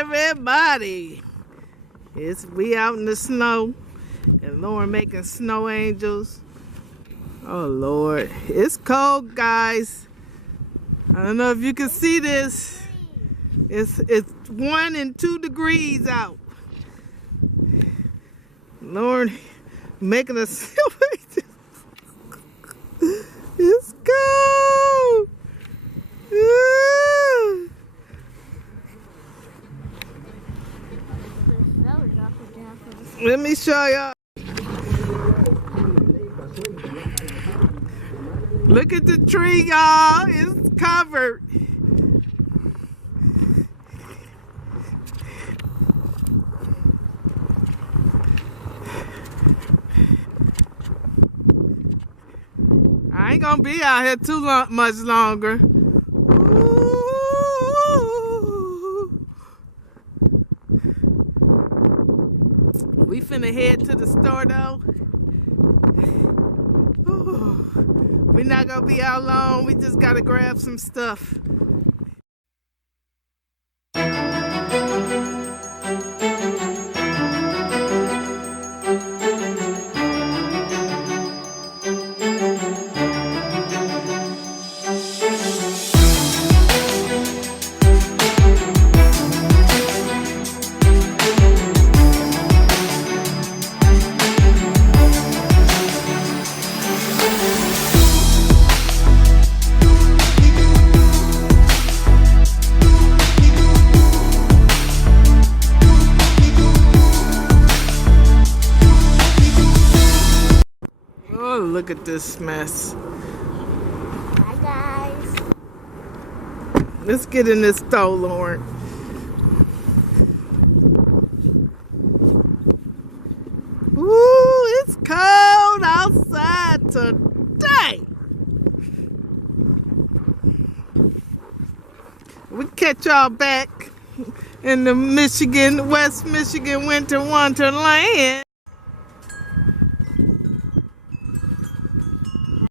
Everybody, we out in the snow, and Lauren making snow angels. Oh Lord, it's cold, guys. I don't know if you can see this. It's 1 and 2 degrees out. Lauren making a snow angel. It's cold. Let me show y'all. Look at the tree, y'all. It's covered. I ain't gonna be out here too much longer. Ooh. We finna head to the store though. Ooh. We're not gonna be out long. We just gotta grab some stuff. Oh, look at this mess. Hi, guys. Let's get in this store, Lauren. Ooh, it's cold outside today. We catch y'all back in the West Michigan winter wonderland.